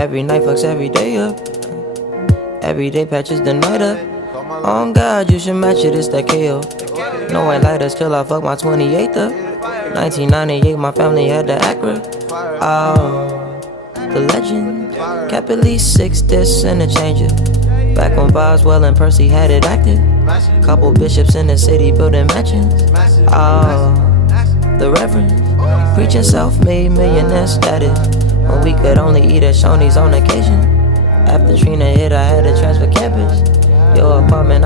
Every night fucks every day up. Every day patches the night up. On God, you should match it, it's that KO. No white lighters till I fuck my 28th up. 1998, my family had the Acura. Oh, the legend. Kept at least 6 discs and a changer. Back when Boswell and Percy had it active. Couple bishops in the city building mansions. Oh, the Reverend. Preaching self-made millionaire status. When we could only eat at Shoney's on occasion. After Trina hit, I had to transfer campus. Your apartment,